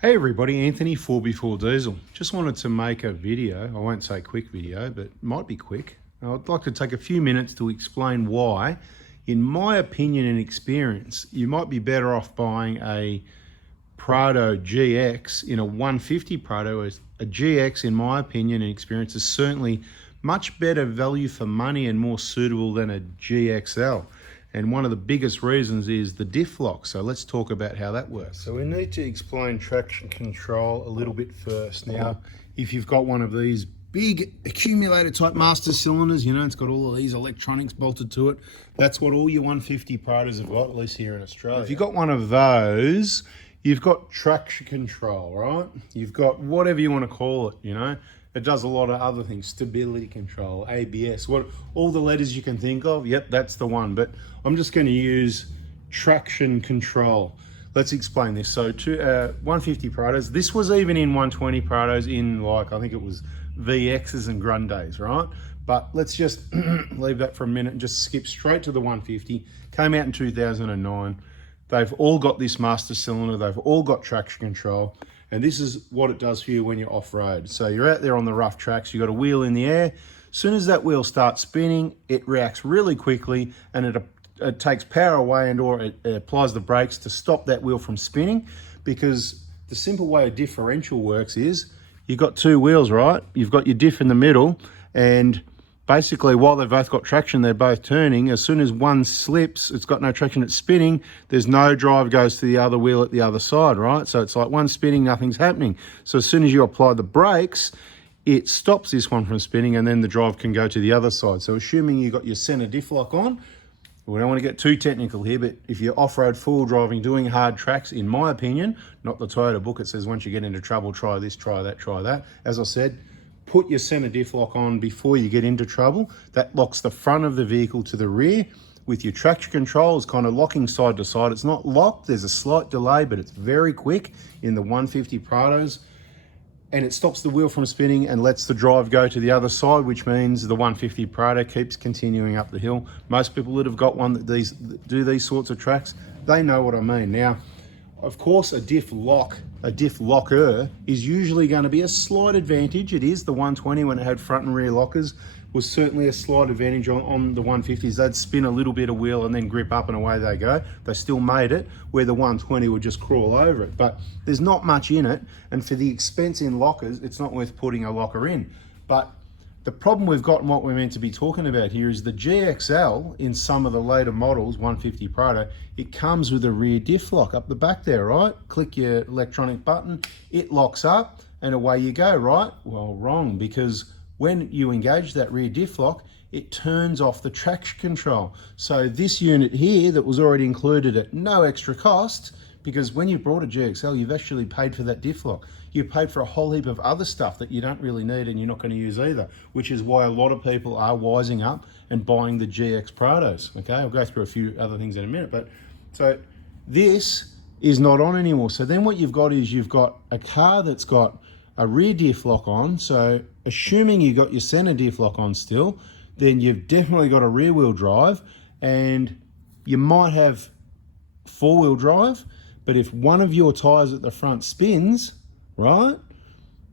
Hey everybody, Anthony 4x4 Diesel. Just wanted to make a video. I won't say quick video, but it might be quick. I'd like to take a few minutes to explain why, in my opinion and experience, you might be better off buying a Prado GX in a 150 Prado. A GX, in my opinion and experience, is certainly much better value for money and more suitable than a GXL. And one of the biggest reasons is the diff lock. So let's talk about how that works. So we need to explain traction control a little bit first. Now, if you've got one of these big accumulator type master cylinders, you know, it's got all of these electronics bolted to it. That's what all your 150 Prados have got, at least here in Australia. If you've got one of those, you've got traction control, right? You've got whatever you want to call it, you know. It does a lot of other things, stability control, ABS, all the letters you can think of. Yep, that's the one. But I'm just going to use traction control. Let's explain this. So 150 Prados, this was even in 120 Prados in, like, I think it was VXs and Grandes, right? But let's just leave that for a minute and just skip straight to the 150. Came out in 2009. They've all got this master cylinder. They've all got traction control. And this is what it does for you when you're off-road. So you're out there on the rough tracks, you've got a wheel in the air. As soon as that wheel starts spinning, it reacts really quickly and it takes power away and or it applies the brakes to stop that wheel from spinning, because the simple way a differential works is you've got two wheels, right? You've got your diff in the middle, and basically while they've both got traction, they're both turning. As soon as one slips, it's got no traction, it's spinning, there's no drive goes to the other wheel at the other side, right? So it's like one spinning, nothing's happening. So as soon as you apply the brakes, it stops this one from spinning and then the drive can go to the other side. So assuming you got your center diff lock on, we don't want to get too technical here, but if you're off-road full driving, doing hard tracks, in my opinion, not the Toyota book, it says once you get into trouble, try this, try that, try that. As I said, put your center diff lock on before you get into trouble. That locks the front of the vehicle to the rear. With your traction control, it's kind of locking side to side. It's not locked, there's a slight delay, but it's very quick in the 150 Prados. And it stops the wheel from spinning and lets the drive go to the other side, which means the 150 Prado keeps continuing up the hill. Most people that have got one that do these sorts of tracks, they know what I mean. Now, of course, a diff locker is usually going to be a slight advantage. It is. The 120, when it had front and rear lockers, was certainly a slight advantage on the 150s. They'd spin a little bit of wheel and then grip up and away they go. They still made it, where the 120 would just crawl over it. But there's not much in it, and for the expense in lockers, it's not worth putting a locker in. But the problem we've got and what we're meant to be talking about here is the GXL in some of the later models, 150 Prado, it comes with a rear diff lock up the back there, right? Click your electronic button, it locks up and away you go, right? Well, wrong, because when you engage that rear diff lock, it turns off the traction control. So this unit here that was already included at no extra cost, because when you bought a GXL, you've actually paid for that diff lock. You've paid for a whole heap of other stuff that you don't really need and you're not going to use either, which is why a lot of people are wising up and buying the GX Prados. Okay, I'll go through a few other things in a minute, but so this is not on anymore. So then what you've got is you've got a car that's got a rear diff lock on. So assuming you got your center diff lock on still, then you've definitely got a rear wheel drive, and you might have four-wheel drive, but if one of your tires at the front spins, right,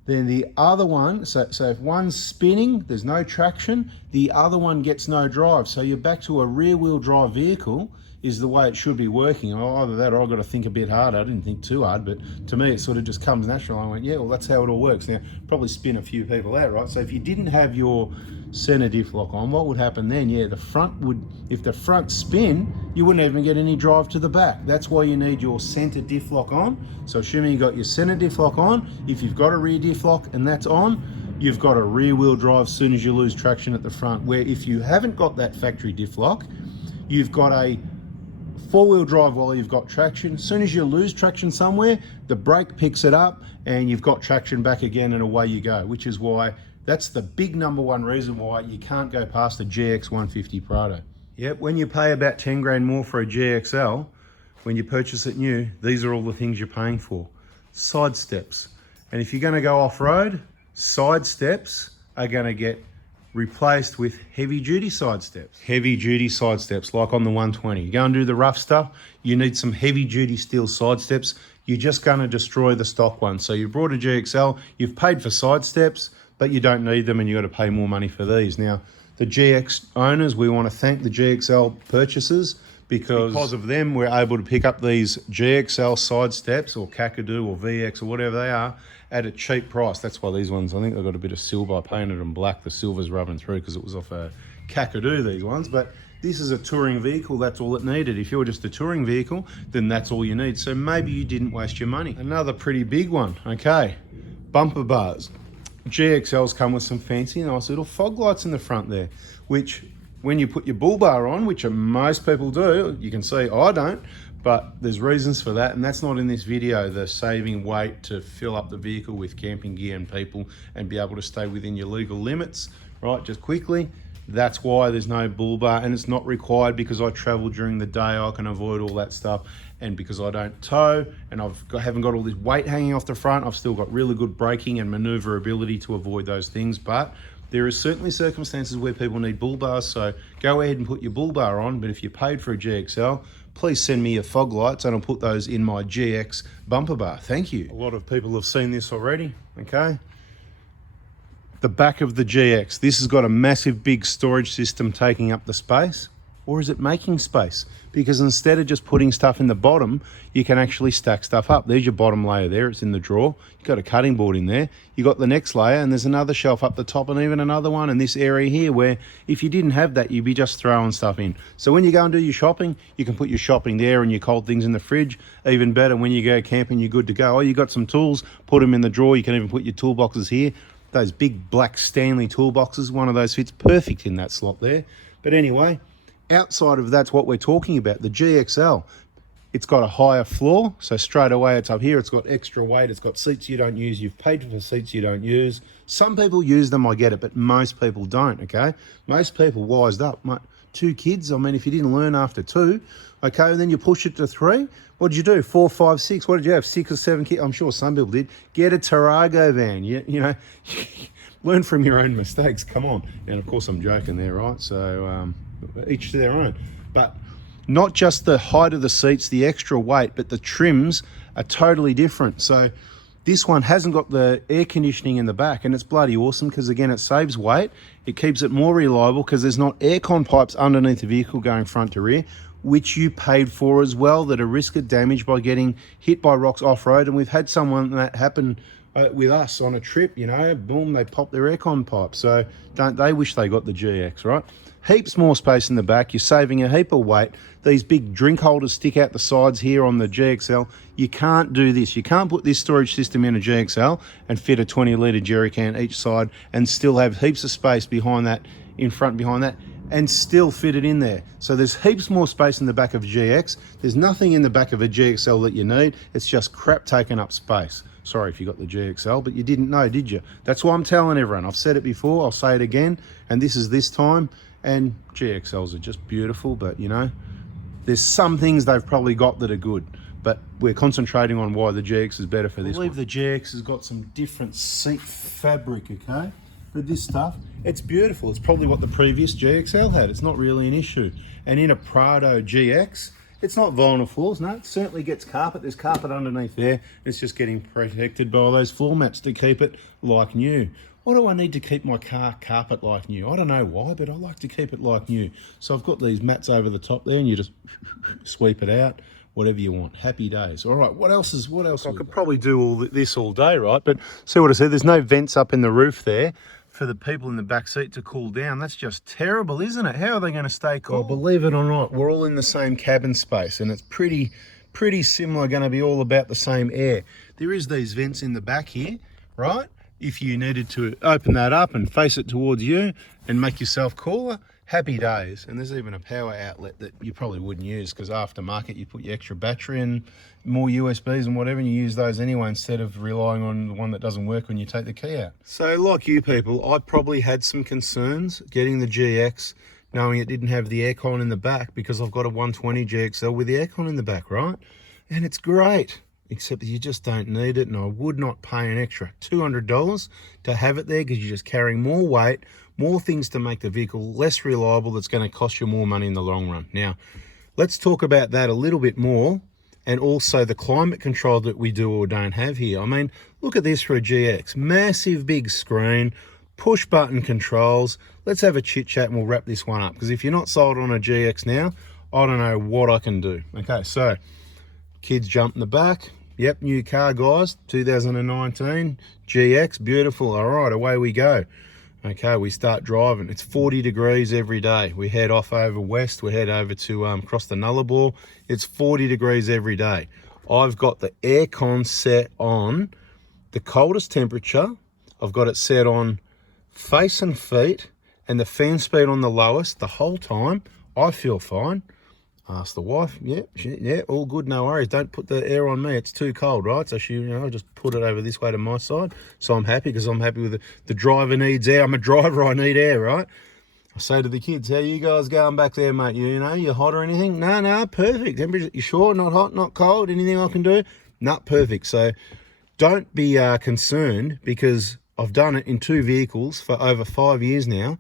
then the other one, so if one's spinning, there's no traction, the other one gets no drive. So you're back to a rear wheel drive vehicle is the way it should be working. Either that or I've got to think a bit harder. I didn't think too hard, but to me it sort of just comes natural. I went, yeah, well, that's how it all works. Now, probably spin a few people out, right? So if you didn't have your center diff lock on, what would happen then? Yeah, the front would, if the front spin, you wouldn't even get any drive to the back. That's why you need your center diff lock on. So assuming you got your center diff lock on, if you've got a rear diff lock and that's on, you've got a rear wheel drive as soon as you lose traction at the front. Where if you haven't got that factory diff lock, you've got a four-wheel drive while you've got traction. As soon as you lose traction somewhere, the brake picks it up and you've got traction back again and away you go, which is why that's the big number one reason why you can't go past a GX 150 Prado. Yep, when you pay about 10 grand more for a GXL, when you purchase it new, these are all the things you're paying for. Side steps. And if you're going to go off-road, side steps are going to get replaced with heavy duty side steps. Heavy duty side steps, like on the 120. You go and do the rough stuff, you need some heavy duty steel side steps. you're just going to destroy the stock one. So you brought a GXL, you've paid for side steps, but you don't need them and you've got to pay more money for these. Now, the GX owners, we want to thank the GXL purchasers because of them, we're able to pick up these GXL side steps or Kakadu or VX or whatever they are at a cheap price. That's why these ones, I think they've got a bit of silver. I painted them black. The silver's rubbing through because it was off a Kakadu, these ones. But this is a touring vehicle, that's all it needed. If you're just a touring vehicle, then that's all you need. So maybe you didn't waste your money. Another pretty big one, okay. Bumper bars. GXLs come with some fancy, nice little fog lights in the front there, which when you put your bull bar on, which most people do, you can see I don't, but there's reasons for that, and that's not in this video, the saving weight to fill up the vehicle with camping gear and people and be able to stay within your legal limits, right, just quickly. That's why there's no bull bar, and it's not required because I travel during the day, I can avoid all that stuff, and because I don't tow and haven't got all this weight hanging off the front, I've still got really good braking and maneuverability to avoid those things. But there is certainly circumstances where people need bull bars, so go ahead and put your bull bar on. But if you paid for a GXL, please send me your fog lights and I'll put those in my GX bumper bar. Thank you. A lot of people have seen this already, okay? The back of the GX, this has got a massive big storage system taking up the space, or is it making space? Because instead of just putting stuff in the bottom, you can actually stack stuff up. There's your bottom layer there, it's in the drawer. You've got a cutting board in there. You've got the next layer and there's another shelf up the top and even another one in this area here where if you didn't have that, you'd be just throwing stuff in. So when you go and do your shopping, you can put your shopping there and your cold things in the fridge. Even better, when you go camping, you're good to go. Oh, you got some tools, put them in the drawer. You can even put your toolboxes here. Those big black Stanley toolboxes, one of those fits perfect in that slot there. But anyway, outside of that's what we're talking about, the GXL. It's got a higher floor, so straight away it's up here. It's got extra weight. It's got seats you don't use. You've paid for seats you don't use. Some people use them, I get it, but most people don't, okay? Most people wised up. 2 kids, I mean, if you didn't learn after 2, okay, and then you push it to 3, what did you do? 4, 5, 6, what did you have? 6 or 7 kids? I'm sure some people did. Get a Tarago van, you know, learn from your own mistakes, come on. And of course I'm joking there, right? So each to their own. But not just the height of the seats, the extra weight, but the trims are totally different. So this one hasn't got the air conditioning in the back, and it's bloody awesome because, again, it saves weight. It keeps it more reliable because there's not aircon pipes underneath the vehicle going front to rear, which you paid for as well, that are risk of damage by getting hit by rocks off-road. And we've had someone that happen with us on a trip, you know, boom, they popped their aircon pipe. So don't they wish they got the GX, right? Heaps more space in the back. You're saving a heap of weight. These big drink holders stick out the sides here on the GXL. You can't do this. You can't put this storage system in a GXL and fit a 20-litre jerry can each side and still have heaps of space behind that, in front behind that, and still fit it in there. So there's heaps more space in the back of a GX. There's nothing in the back of a GXL that you need. It's just crap taking up space. Sorry if you got the GXL, but you didn't know, did you? That's why I'm telling everyone. I've said it before, I'll say it again, and this is this time. And GXLs are just beautiful, but you know, there's some things they've probably got that are good, but we're concentrating on why the GX is better for this one. I believe the GX has got some different seat fabric, okay? But this stuff, it's beautiful. It's probably what the previous GXL had. It's not really an issue. And in a Prado GX, it's not vinyl floors, no, it certainly gets carpet. There's carpet underneath there. It's just getting protected by those floor mats to keep it like new. Why do I need to keep my car carpet like new? I don't know why, but I like to keep it like new. So I've got these mats over the top there and you just sweep it out, whatever you want. Happy days. All right, what else? I could probably do all this all day, right? But see what I said? There's no vents up in the roof there for the people in the back seat to cool down. That's just terrible, isn't it? How are they going to stay cool? Well, believe it or not, we're all in the same cabin space and it's pretty similar, going to be all about the same air. There is these vents in the back here, right? If you needed to open that up and face it towards you and make yourself cooler, happy days. And there's even a power outlet that you probably wouldn't use because aftermarket you put your extra battery and more USBs and whatever, and you use those anyway instead of relying on the one that doesn't work when you take the key out. So like you people, I probably had some concerns getting the GX knowing it didn't have the aircon in the back because I've got a 120 GXL with the aircon in the back, right? And it's great. Except that you just don't need it, and I would not pay an extra $200 to have it there because you're just carrying more weight, more things to make the vehicle less reliable that's going to cost you more money in the long run. Now, let's talk about that a little bit more. and also the climate control that we do or don't have here. I mean, look at this for a GX. Massive big screen, push button controls. Let's have a chit chat and we'll wrap this one up, because if you're not sold on a GX now, I don't know what I can do. Okay, so kids jump in the back. Yep, new car, guys, 2019 GX, beautiful. All right, away we go. Okay, we start driving. It's 40 degrees every day. We head off over west. We head over to across the Nullarbor. It's 40 degrees every day. I've got the aircon set on the coldest temperature. I've got it set on face and feet, and the fan speed on the lowest the whole time. I feel fine. Ask the wife. Yeah, all good, no worries. Don't put the air on me. It's too cold, right? So she, just put it over this way to my side. So I'm happy, because I'm happy with it. The driver needs air. I'm a driver, I need air, right? I say to the kids, how you guys going back there, mate? You hot or anything? No, perfect. Temperature, you sure? Not hot, not cold? Anything I can do? Not perfect. So don't be concerned, because I've done it in 2 vehicles for over 5 years now.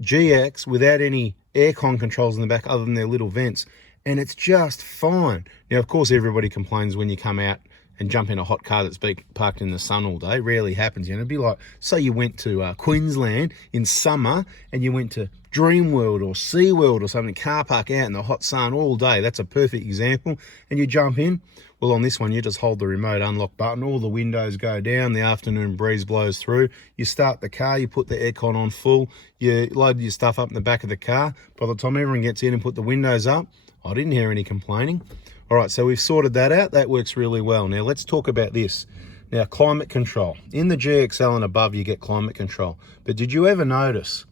GX without any aircon controls in the back other than their little vents, and it's just fine. Now, of course, everybody complains when you come out and jump in a hot car that's been parked in the sun all day. Rarely happens. It'd be like, say you went to Queensland in summer and you went to Dreamworld or SeaWorld or something, car park out in the hot sun all day. That's a perfect example. And you jump in. Well, on this one, you just hold the remote unlock button, all the windows go down, the afternoon breeze blows through, you start the car, you put the aircon on full, you load your stuff up in the back of the car. By the time everyone gets in and put the windows up, I didn't hear any complaining. All right, so we've sorted that out. That works really well. Now, let's talk about this. Now, climate control. In the GXL and above, you get climate control. But did you ever notice,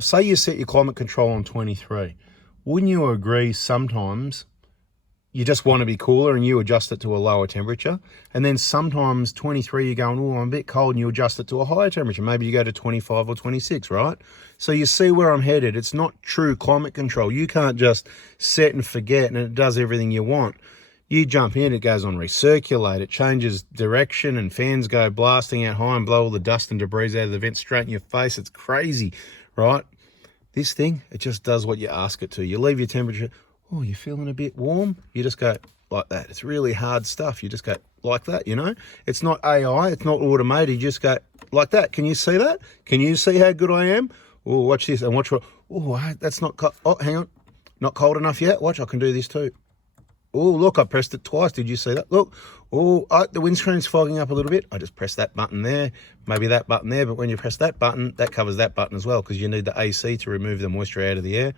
say you set your climate control on 23, wouldn't you agree sometimes you just want to be cooler and you adjust it to a lower temperature? And then sometimes 23, you're going, oh, I'm a bit cold, and you adjust it to a higher temperature. Maybe you go to 25 or 26, right? So you see where I'm headed. It's not true climate control. You can't just set and forget and it does everything you want. You jump in, it goes on recirculate, it changes direction, and fans go blasting out high and blow all the dust and debris out of the vent straight in your face. It's crazy, right? This thing, it just does what you ask it to. You leave your temperature, oh, you're feeling a bit warm? You just go like that. It's really hard stuff. You just go like that, It's not AI, it's not automated. You just go like that. Can you see that? Can you see how good I am? Oh, watch this, and watch what, that's not cold. Oh, hang on. Not cold enough yet? Watch, I can do this too. Oh, look, I pressed it twice. Did you see that? Look, the windscreen's fogging up a little bit. I just press that button there, maybe that button there, but when you press that button, that covers that button as well, because you need the AC to remove the moisture out of the air.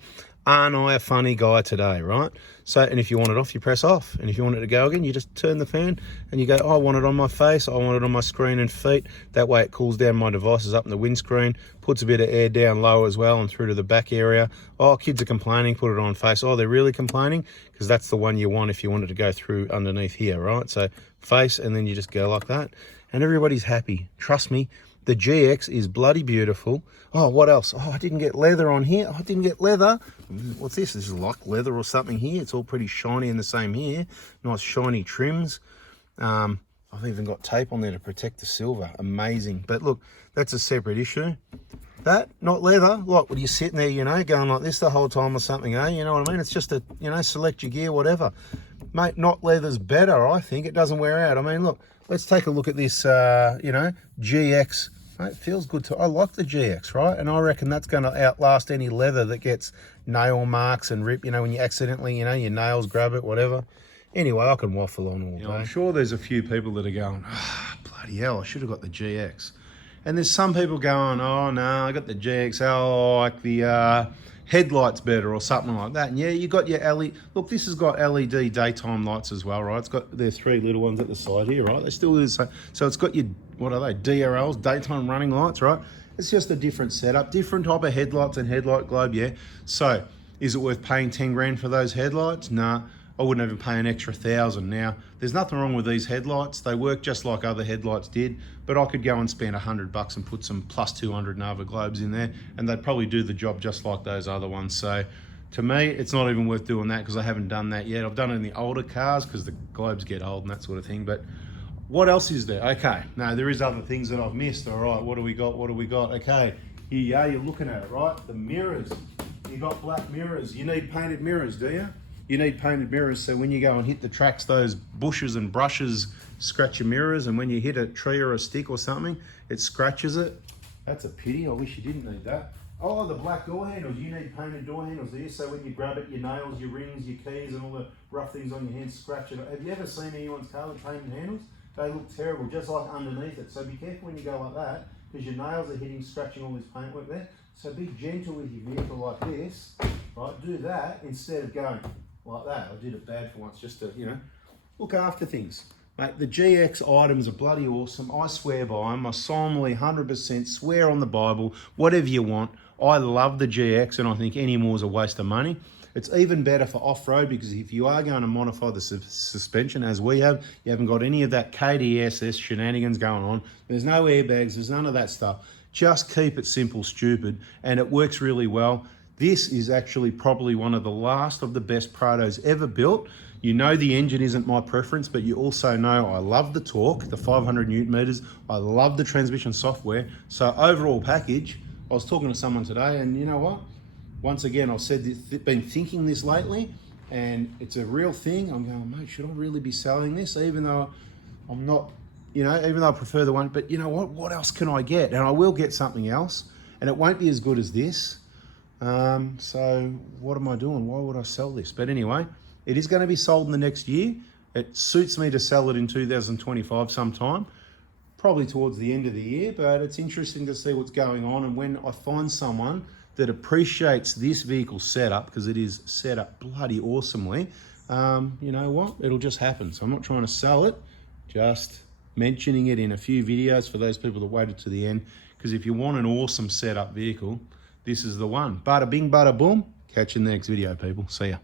Aren't I a funny guy today, right? So, and if you want it off, you press off. And if you want it to go again, you just turn the fan and you go, I want it on my face, I want it on my screen and feet. That way it cools down my devices up in the windscreen, puts a bit of air down low as well and through to the back area. Oh, kids are complaining, put it on face. Oh, they're really complaining? Because that's the one you want if you want it to go through underneath here, right? So face, and then you just go like that. And everybody's happy. Trust me, the GX is bloody beautiful. Oh, what else? Oh, I didn't get leather on here. Oh, I didn't get leather. What's this? This is like leather or something here. It's all pretty shiny and the same here. Nice shiny trims. I've even got tape on there to protect the silver. Amazing. But look, that's a separate issue. That, not leather. Like, when you're sitting there, going like this the whole time or something, you know what I mean? It's just a, select your gear, whatever. Mate, not leather's better, I think. It doesn't wear out. I mean, look, let's take a look at this, GX. It feels good too. I like the GX, right? And I reckon that's going to outlast any leather that gets nail marks and rip, when you accidentally, your nails grab it, whatever. Anyway, I can waffle on all day. I'm sure there's a few people that are going, bloody hell, I should have got the GX. And there's some people going, oh, no, I got the GXL, I like the headlights better or something like that. And yeah, you got your LED. Look, this has got LED daytime lights as well, right? It's got their 3 little ones at the side here, right? They still do the same. So it's got your, what are they, DRLs, daytime running lights, right? It's just a different setup, different type of headlights and headlight globe, yeah. So is it worth paying 10 grand for those headlights? Nah. I wouldn't even pay an extra 1,000. Now, there's nothing wrong with these headlights. They work just like other headlights did, but I could go and spend $100 and put some plus 200 Nava globes in there, and they'd probably do the job just like those other ones. So to me, it's not even worth doing that, because I haven't done that yet. I've done it in the older cars because the globes get old and that sort of thing. But what else is there? Okay, no, there is other things that I've missed. All right, what do we got? What do we got? Okay, here you are, you're looking at it, right? The mirrors. You got black mirrors. You need painted mirrors, do you? You need painted mirrors, so when you go and hit the tracks, those bushes and brushes scratch your mirrors, and when you hit a tree or a stick or something, it scratches it. That's a pity. I wish you didn't need that. Oh, the black door handles. You need painted door handles there, so when you grab it, your nails, your rings, your keys, and all the rough things on your hands scratch it. Have you ever seen anyone's car with painted handles? They look terrible, just like underneath it. So be careful when you go like that, because your nails are hitting, scratching all this paintwork there. So be gentle with your vehicle like this, right? Do that instead of going like that. I did it bad for once, just to, you know, look after things. Mate, the GX items are bloody awesome. I swear by them. I solemnly 100% swear on the Bible, whatever you want. I love the GX, and I think any more is a waste of money. It's even better for off-road, because if you are going to modify the suspension, as we have, you haven't got any of that KDSS shenanigans going on. There's no airbags, there's none of that stuff. Just keep it simple, stupid, and it works really well. This is actually probably one of the last of the best Prados ever built. You know the engine isn't my preference, but you also know I love the torque, the 500 Newton meters. I love the transmission software. So overall package, I was talking to someone today, and you know what? Once again, I've said this, been thinking this lately, and it's a real thing. I'm going, mate, should I really be selling this? Even though I'm not, you know, even though I prefer the one, but you know what else can I get? And I will get something else, and it won't be as good as this. So what am I doing? Why would I sell this? But anyway, it is going to be sold in the next year. It suits me to sell it in 2025 sometime, probably towards the end of the year, but it's interesting to see what's going on. And when I find someone that appreciates this vehicle setup, because it is set up bloody awesomely, you know what? It'll just happen. So I'm not trying to sell it, just mentioning it in a few videos for those people that waited to the end, because if you want an awesome setup vehicle, this is the one. Bada bing, bada boom. Catch you in the next video, people. See ya.